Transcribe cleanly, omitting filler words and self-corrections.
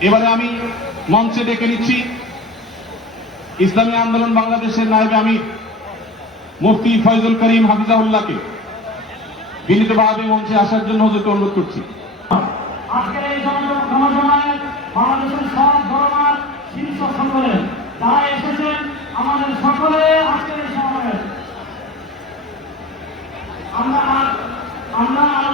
এবারে আমি মঞ্চে ডেকে নিচ্ছি ইসলামী আন্দোলন বাংলাদেশের নায়েবে আমির মুফতি ফয়জুল করিম হাফিজাহুল্লাহকে বিনীতভাবে মঞ্চে আসার জন্য হুজুরকে অনুরোধ করছি। আজকের এই জনসভায় বাংলাদেশের সব ধর্মের শীর্ষ সকলে যারা এসেছেন আমাদের সকলে আজকের এই সমাবেশে আমরা আপনার